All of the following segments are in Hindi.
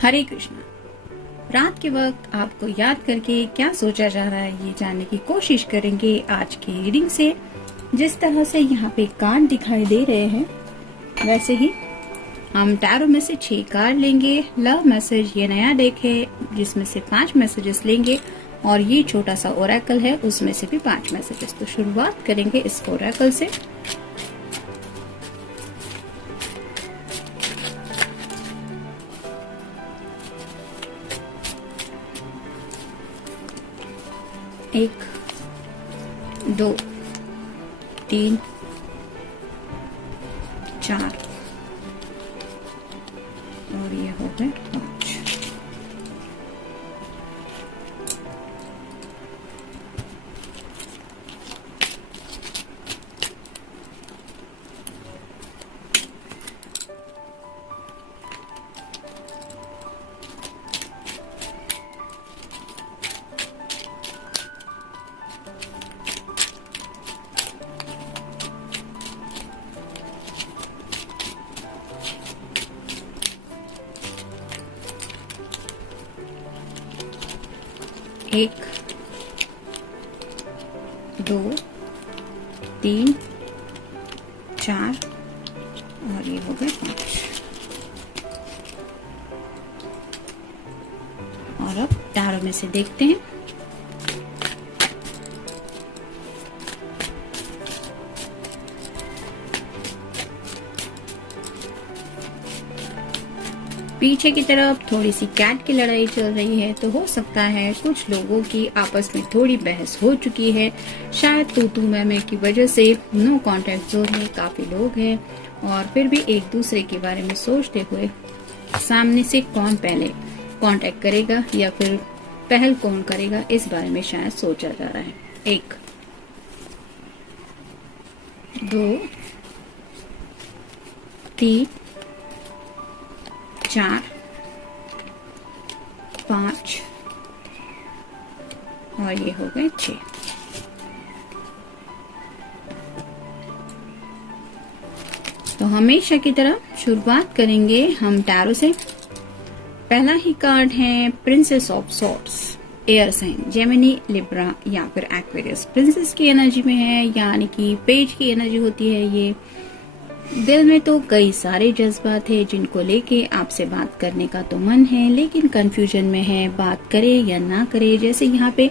हरे कृष्णा। रात के वक्त आपको याद करके क्या सोचा जा रहा है ये जानने की कोशिश करेंगे आज की रीडिंग से। जिस तरह से यहाँ पे कार्ड दिखाई दे रहे हैं वैसे ही हम टैरो में से 6 कार्ड लेंगे। लव मैसेज ये नया डेक है जिसमें से 5 मैसेजेस लेंगे और ये छोटा सा ओरेकल है उसमें से भी 5 मैसेजेस। तो शुरुआत करेंगे इस ओरेकल से। एक, 2, 3, 4 और ये हो गए 5। एक, 2, 3, 4 और ये हो गए 5। और अब टैरो में से देखते हैं। पीछे की तरफ थोड़ी सी कैट की लड़ाई चल रही है, तो हो सकता है कुछ लोगों की आपस में थोड़ी बहस हो चुकी है। शायद तू मैं की वजह से नो कांटेक्ट जोन में काफी लोग हैं और फिर भी एक दूसरे के बारे में सोचते हुए सामने से कौन पहले कांटेक्ट करेगा या फिर पहल कौन करेगा इस बारे में शायद सोचा जा रहा है। 1, 2, 3, 4, 5 और ये हो गए 6। तो हमेशा की तरह शुरुआत करेंगे हम टैरो से। पहला ही कार्ड है princess of swords, air sign, Gemini, Libra या फिर एक्वेरियस। प्रिंसेस की एनर्जी में है यानी कि पेज की एनर्जी होती है। ये दिल में तो कई सारे जज्बात है जिनको लेके आपसे बात करने का तो मन है लेकिन कंफ्यूजन में है, बात करे या ना करे। जैसे यहाँ पे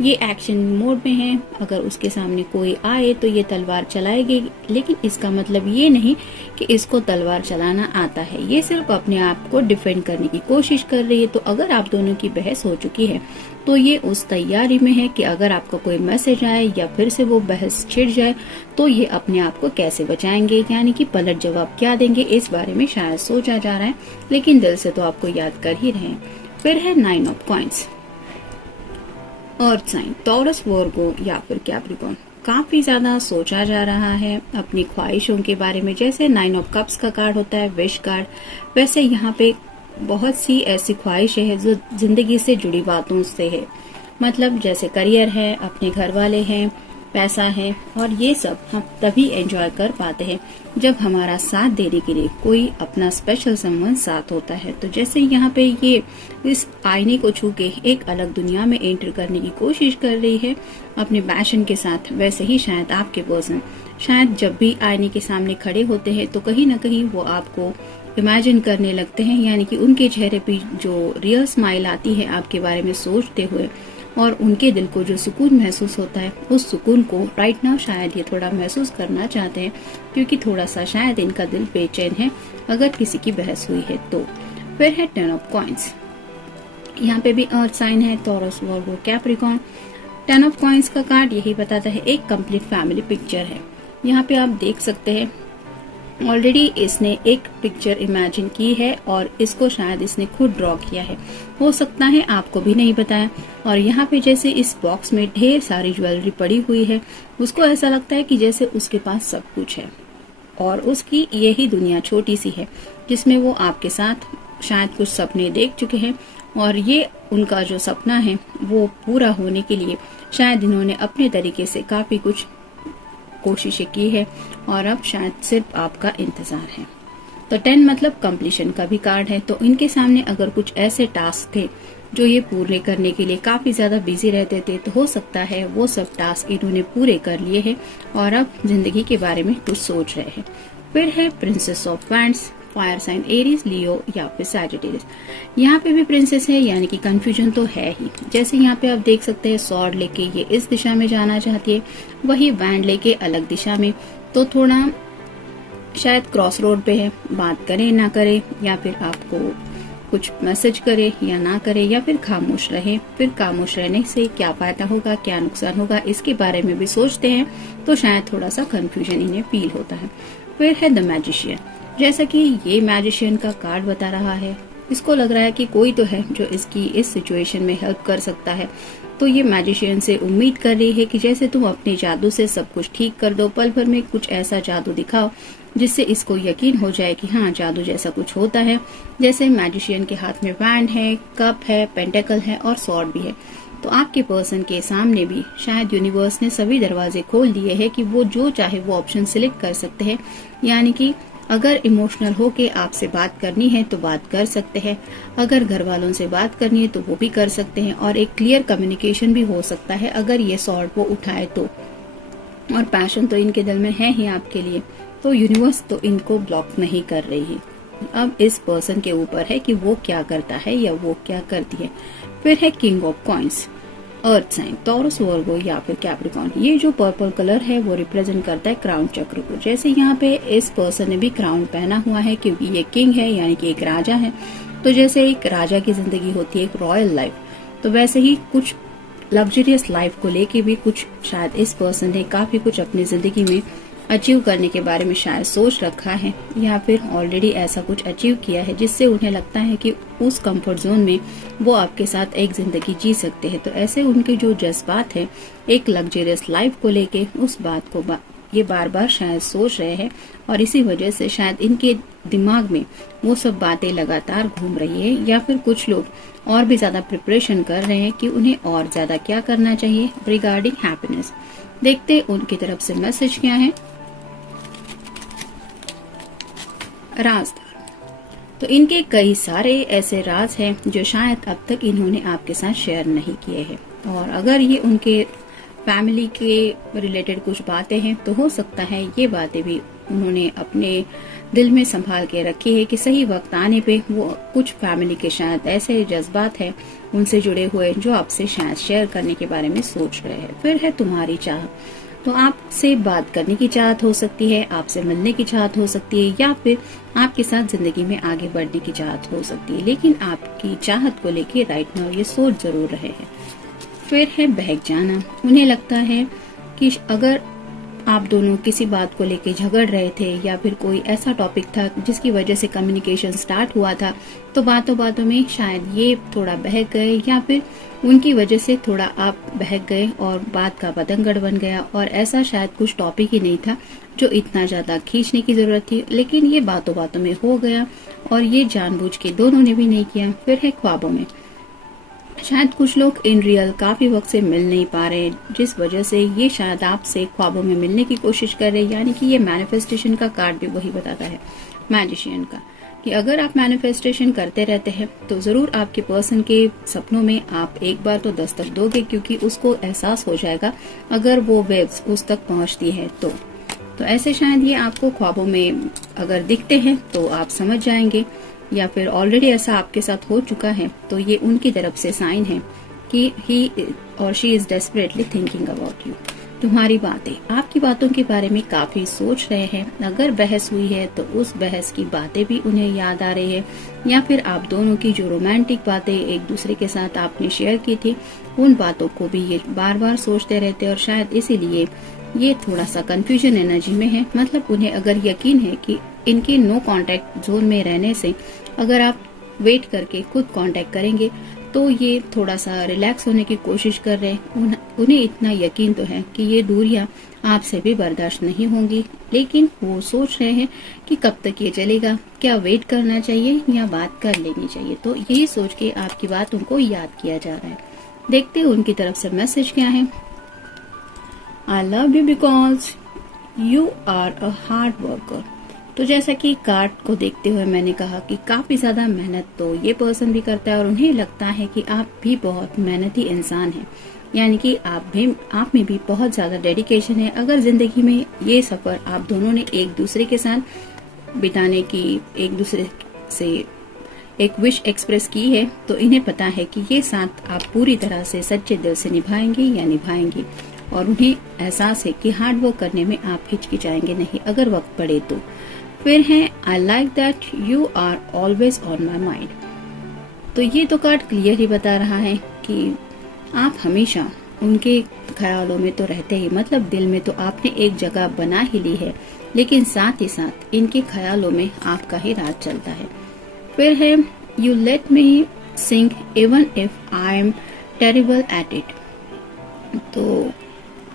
ये एक्शन मोड में है, अगर उसके सामने कोई आए तो ये तलवार चलाएगी, लेकिन इसका मतलब ये नहीं कि इसको तलवार चलाना आता है। ये सिर्फ अपने आप को डिफेंड करने की कोशिश कर रही है। तो अगर आप दोनों की बहस हो चुकी है तो ये उस तैयारी में है कि अगर आपका कोई मैसेज आए या फिर से वो बहस छिड़ जाए तो ये अपने आप को कैसे बचाएंगे, यानी कि पलट जवाब क्या देंगे, इस बारे में शायद सोचा जा रहा है। लेकिन दिल से तो आपको याद कर ही रहे हैं। फिर है 9 of coins, earth sign, Taurus, Virgo या फिर कैप्रिकॉर्न। काफी ज्यादा सोचा जा रहा है अपनी ख्वाहिशों के बारे में। जैसे 9 ऑफ कप्स का कार्ड होता है विश कार्ड, वैसे यहाँ पे बहुत सी ऐसी ख्वाहिशें हैं जो जिंदगी से जुड़ी बातों से है। मतलब जैसे करियर है, अपने घर वाले हैं, पैसा है, और ये सब हम तभी एंजॉय कर पाते हैं जब हमारा साथ देने के लिए कोई अपना स्पेशल समवन साथ होता है। तो जैसे यहाँ पे ये इस आईने को छू के एक अलग दुनिया में एंटर करने की कोशिश कर रही है अपने पैशन के साथ, वैसे ही शायद आपके पर्सन शायद जब भी आईने के सामने खड़े होते हैं तो कहीं ना कहीं वो आपको इमेजिन करने लगते हैं, यानी कि उनके चेहरे पे जो रियल स्माइल आती है आपके बारे में सोचते हुए और उनके दिल को जो सुकून महसूस होता है उस सुकून को राइट नाउ शायद ये थोड़ा महसूस करना चाहते हैं, क्योंकि थोड़ा सा शायद इनका दिल बेचैन है अगर किसी की बहस हुई है तो। फिर है 10 ऑफ कॉइंस, यहाँ पे भी अर्थ साइन है, taurus, Virgo, Capricorn. 10 of coins का कार्ड यही बताता है एक कंप्लीट फैमिली पिक्चर है। यहाँ पे आप देख सकते हैं ऑलरेडी इसने एक पिक्चर इमेजिन की है और इसको शायद इसने खुद ड्रॉ किया है, हो सकता है आपको भी नहीं बताया। और यहाँ पे जैसे इस बॉक्स में ढेर सारी ज्वेलरी पड़ी हुई है, उसको ऐसा लगता है कि जैसे उसके पास सब कुछ है और उसकी यही दुनिया छोटी सी है जिसमें वो आपके साथ शायद कुछ सपने देख चुके हैं और ये उनका जो सपना है वो पूरा होने के लिए शायद इन्होंने अपने तरीके से काफी कुछ कोशिशें की है और अब शायद सिर्फ आपका इंतजार है। तो 10 मतलब कंप्लीशन का भी कार्ड है। तो इनके सामने अगर कुछ ऐसे टास्क थे जो ये पूरे करने के लिए काफी ज्यादा बिजी रहते थे, तो हो सकता है वो सब टास्क इन्होंने पूरे कर लिए हैं और अब जिंदगी के बारे में कुछ सोच रहे हैं। फिर है princess of wands, fire sign Aries, Leo या फिर सैजिटेरियस। यहाँ पे भी प्रिंसेस है, यानी कि कंफ्यूजन तो है ही। जैसे यहाँ पे आप देख सकते हैं सॉर्ड लेके ये इस दिशा में जाना चाहती है, वही वैंड लेके अलग दिशा में। तो थोड़ा शायद क्रॉस रोड पे है, बात करे ना करे, या फिर आपको कुछ मैसेज करे या ना करे, या फिर खामोश रहे। फिर खामोश रहने से क्या फायदा होगा, क्या नुकसान होगा, इसके बारे में भी सोचते हैं। तो शायद थोड़ा सा कंफ्यूजन इन्हें फील होता है। फिर है द मैजिशियन, जैसा कि ये मैजिशियन का कार्ड बता रहा है, इसको लग रहा है कि कोई तो है जो इसकी इस सिचुएशन में हेल्प कर सकता है। तो ये मैजिशियन से उम्मीद कर रही है कि जैसे तुम अपने जादू से सब कुछ ठीक कर दो, पल भर में कुछ ऐसा जादू दिखाओ जिससे इसको यकीन हो जाए कि हाँ, जादू जैसा कुछ होता है। जैसे मैजिशियन के हाथ में वैंड है, कप है, पेंटेकल है और सॉर्ड भी है। तो आपके पर्सन के सामने भी शायद यूनिवर्स ने सभी दरवाजे खोल दिए हैं कि वो जो चाहे वो ऑप्शन सिलेक्ट कर सकते हैं। यानी कि अगर इमोशनल होके आपसे बात करनी है तो बात कर सकते हैं, अगर घर वालों से बात करनी है तो वो भी कर सकते हैं, और एक क्लियर कम्युनिकेशन भी हो सकता है अगर ये सॉर्ड वो उठाए तो। और पैशन तो इनके दिल में है ही आपके लिए, तो यूनिवर्स तो इनको ब्लॉक नहीं कर रही है। अब इस पर्सन के ऊपर है कि वो क्या करता है या वो क्या करती है। फिर है king of coins, earth sign, Taurus, Virgo या फिर कैप्रिकॉर्न। ये जो पर्पल कलर है वो रिप्रेजेंट करता है क्राउन चक्र को। जैसे यहाँ पे इस पर्सन ने भी क्राउन पहना हुआ है क्योंकि ये किंग है, यानी कि एक राजा है। तो जैसे एक राजा की जिंदगी होती है एक रॉयल लाइफ, तो वैसे ही कुछ लग्जरियस लाइफ को लेके भी कुछ शायद इस पर्सन ने काफी कुछ अपनी जिंदगी में अचीव करने के बारे में शायद सोच रखा है, या फिर ऑलरेडी ऐसा कुछ अचीव किया है जिससे उन्हें लगता है कि उस कंफर्ट जोन में वो आपके साथ एक जिंदगी जी सकते हैं। तो ऐसे उनके जो जज्बात है एक लग्जरियस लाइफ को लेके, उस बात को ये बार बार शायद सोच रहे हैं, और इसी वजह से शायद इनके दिमाग में वो सब बातें लगातार घूम रही है। या फिर कुछ लोग और भी ज्यादा प्रिपरेशन कर रहे हैं कि उन्हें और ज्यादा क्या करना चाहिए रिगार्डिंग हैप्पीनेस। देखते उनकी तरफ से मैसेज क्या है। राजदार, तो इनके कई सारे ऐसे राज हैं जो शायद अब तक इन्होंने आपके साथ शेयर नहीं किए हैं, और अगर ये उनके फैमिली के रिलेटेड कुछ बातें हैं तो हो सकता है ये बातें भी उन्होंने अपने दिल में संभाल के रखी है कि सही वक्त आने पे वो कुछ फैमिली के शायद ऐसे जज्बात हैं उनसे जुड़े हुए जो आपसे शायद शेयर करने के बारे में सोच रहे हैं। फिर है तुम्हारी चाह, तो आपसे बात करने की चाहत हो सकती है, आपसे मिलने की चाहत हो सकती है, या फिर आपके साथ जिंदगी में आगे बढ़ने की चाहत हो सकती है, लेकिन आपकी चाहत को लेके राइट नाउ ये सोच जरूर रहे हैं। फिर है बहक जाना, उन्हें लगता है कि अगर आप दोनों किसी बात को लेके झगड़ रहे थे या फिर कोई ऐसा टॉपिक था जिसकी वजह से कम्युनिकेशन स्टार्ट हुआ था, तो बातों बातों में शायद ये थोड़ा बहक गए, या फिर उनकी वजह से थोड़ा आप बहक गए और बात का बतंगड़ बन गया, और ऐसा शायद कुछ टॉपिक ही नहीं था जो इतना ज्यादा खींचने की जरूरत थी, लेकिन ये बातों बातों में हो गया, और ये जानबूझ के दोनों ने भी नहीं किया। फिर है ख्वाबों में, शायद कुछ लोग इन रियल काफी वक्त से मिल नहीं पा रहे, जिस वजह से ये शायद आपसे ख्वाबों में मिलने की कोशिश कर रहे, यानी कि ये मैनिफेस्टेशन का कार्ड भी वही बताता है मैजिशियन का, कि अगर आप मैनिफेस्टेशन करते रहते हैं तो जरूर आपके पर्सन के सपनों में आप एक बार तो दस्तक दोगे, क्योंकि उसको एहसास हो जाएगा अगर वो वेव्स उस तक पहुंचती है तो ऐसे शायद ये आपको ख्वाबों में अगर दिखते हैं तो आप समझ जाएंगे, या फिर ऑलरेडी ऐसा आपके साथ हो चुका है, तो ये उनकी तरफ से साइन है कि ही और she is desperately thinking about you. तुम्हारी बातें, आपकी बातों के बारे में काफी सोच रहे हैं। अगर बहस हुई है तो उस बहस की बातें भी उन्हें याद आ रही है, या फिर आप दोनों की जो रोमांटिक बातें एक दूसरे के साथ आपने शेयर की थी उन बातों को भी ये बार बार सोचते रहते, और शायद इसीलिए ये थोड़ा सा कंफ्यूजन एनर्जी में है। मतलब उन्हें अगर यकीन है कि इनके नो कांटेक्ट जोन में रहने से अगर आप वेट करके खुद कांटेक्ट करेंगे तो ये थोड़ा सा रिलैक्स होने की कोशिश कर रहे हैं। उन्हें इतना यकीन तो है कि ये दूरियां आपसे भी बर्दाश्त नहीं होंगी, लेकिन वो सोच रहे हैं कि कब तक ये चलेगा, क्या वेट करना चाहिए या बात कर लेनी चाहिए। तो यही सोच के आपकी बात उनको याद किया जा रहा है। देखते हैं उनकी तरफ से मैसेज क्या है। I love you because you are a hard worker. तो जैसा कि कार्ड को देखते हुए मैंने कहा कि काफी ज्यादा मेहनत तो ये पर्सन भी करता है और उन्हें लगता है कि आप भी बहुत मेहनती इंसान हैं, यानी कि आप में भी बहुत ज्यादा डेडिकेशन है। अगर जिंदगी में ये सफर आप दोनों ने एक दूसरे के साथ बिताने की, एक दूसरे से एक विश एक्सप्रेस की है, तो इन्हें पता है कि ये साथ आप पूरी तरह से सच्चे दिल से निभाएंगे या निभाएंगी, और उन्हें एहसास है कि हार्ड वर्क करने में आप हिचकिचाएंगे नहीं अगर वक्त पड़े तो। फिर है I like that you are always on my mind. तो ये तो कार्ड क्लियर ही बता रहा है कि आप हमेशा उनके ख्यालों में तो रहते ही, मतलब दिल में तो आपने एक जगह बना ही ली है, लेकिन साथ ही साथ इनके ख्यालों में आपका ही राज चलता है। फिर है you let me sing even if I am terrible at it. तो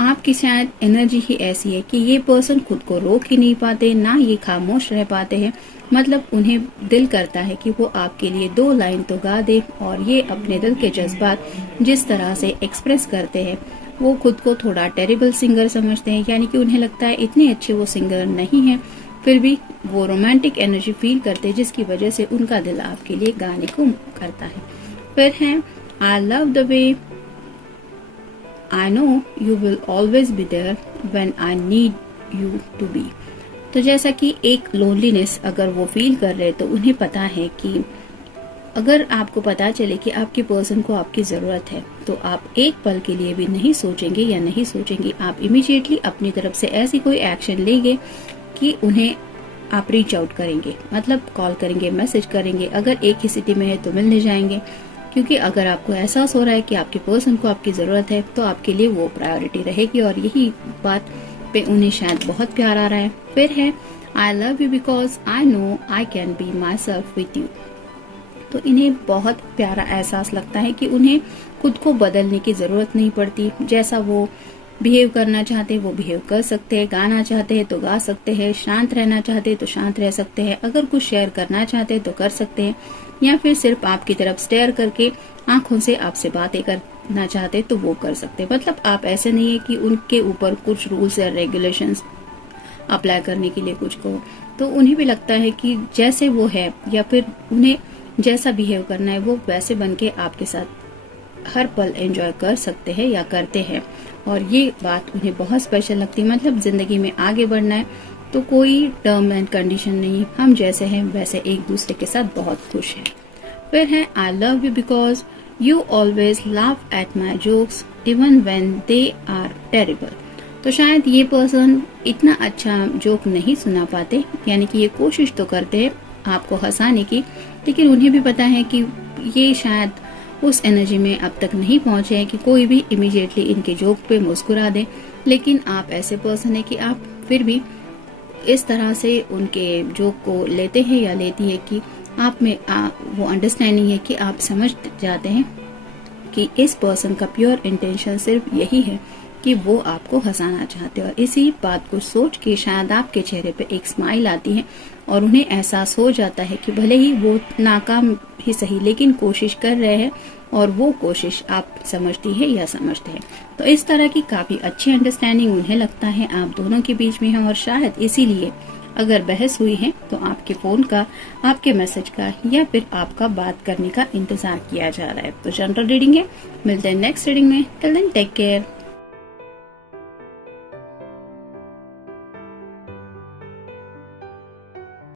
आपकी शायद एनर्जी ही ऐसी है कि ये पर्सन खुद को रोक ही नहीं पाते, ना ये खामोश रह पाते हैं। मतलब उन्हें दिल करता है कि वो आपके लिए 2 लाइन तो गा दे, और ये अपने दिल के जज्बात जिस तरह से एक्सप्रेस करते हैं, वो खुद को थोड़ा टेरिबल सिंगर समझते हैं, यानी कि उन्हें लगता है इतने अच्छे वो सिंगर नहीं है, फिर भी वो रोमांटिक एनर्जी फील करते हैं, जिसकी वजह से उनका दिल आपके लिए गाने को करता है। फिर है I love the way I know you will always be there when I need you to be। तो जैसा कि एक लोनलीनेस अगर वो फील कर रहे, तो उन्हें पता है कि अगर आपको पता चले कि आपके पर्सन को आपकी जरूरत है, तो आप एक पल के लिए भी नहीं सोचेंगे या नहीं सोचेंगी, आप इमीडिएटली अपनी तरफ से ऐसी कोई एक्शन लेंगे कि उन्हें आप रीच आउट करेंगे, मतलब कॉल करेंगे, मैसेज करेंगे। अगर एक ही सिटी में है तो मिलने जाएंगे, क्योंकि अगर आपको एहसास हो रहा है कि आपके पर्सन को आपकी जरूरत है, तो आपके लिए वो प्रायोरिटी रहेगी, और यही बात पे उन्हें शायद बहुत प्यार आ रहा है। फिर है I love you because I know I can be my self with you. तो इन्हें बहुत प्यारा एहसास लगता है कि उन्हें खुद को बदलने की जरूरत नहीं पड़ती, जैसा वो बिहेव करना चाहते हैं वो बिहेव कर सकते हैं, गाना चाहते हैं तो गा सकते हैं, शांत रहना चाहते हैं तो शांत रह सकते हैं, अगर कुछ शेयर करना चाहते हैं तो कर सकते हैं, या फिर सिर्फ आपकी तरफ स्टेयर करके आंखों से आपसे बातें करना चाहते हैं तो वो कर सकते हैं। मतलब आप ऐसे नहीं है कि उनके ऊपर कुछ रूल्स या रेगुलेशंस अप्लाई करने के लिए कुछ को, तो उन्हें भी लगता है कि जैसे वो है या फिर उन्हें जैसा बिहेव करना है वो वैसे बन के आपके साथ हर पल एंजॉय कर सकते हैं या करते हैं, और ये बात उन्हें बहुत स्पेशल लगती है। मतलब जिंदगी में आगे बढ़ना है तो कोई टर्म एंड कंडीशन नहीं, हम जैसे हैं वैसे एक दूसरे के साथ बहुत खुश हैं। फिर है I love you because you always laugh at my jokes even when they are terrible. तो शायद ये पर्सन इतना अच्छा जोक नहीं सुना पाते, यानी कि ये कोशिश तो करते हैं आपको हंसाने की, लेकिन उन्हें भी पता है कि ये शायद उस एनर्जी में अब तक नहीं पहुंचे हैं कि कोई भी इमीडिएटली इनके जोक पे मुस्कुरा दे। लेकिन आप ऐसे पर्सन है कि आप फिर भी इस तरह से उनके जोक को लेते हैं या लेती है कि आप में वो अंडरस्टैंडिंग है कि आप समझ जाते हैं कि इस पर्सन का प्योर इंटेंशन सिर्फ यही है कि वो आपको हंसाना चाहते हैं, और इसी बात को सोच के शायद आपके चेहरे पे एक स्माइल आती है और उन्हें एहसास हो जाता है कि भले ही वो नाकाम ही सही लेकिन कोशिश कर रहे हैं, और वो कोशिश आप समझती है या समझते हैं। तो इस तरह की काफी अच्छी अंडरस्टैंडिंग उन्हें लगता है आप दोनों के बीच में है, और शायद इसीलिए अगर बहस हुई है तो आपके फोन का, आपके मैसेज का या फिर आपका बात करने का इंतजार किया जा रहा है। तो जनरल रीडिंग है, मिलते हैं नेक्स्ट रीडिंग में। Till then take care.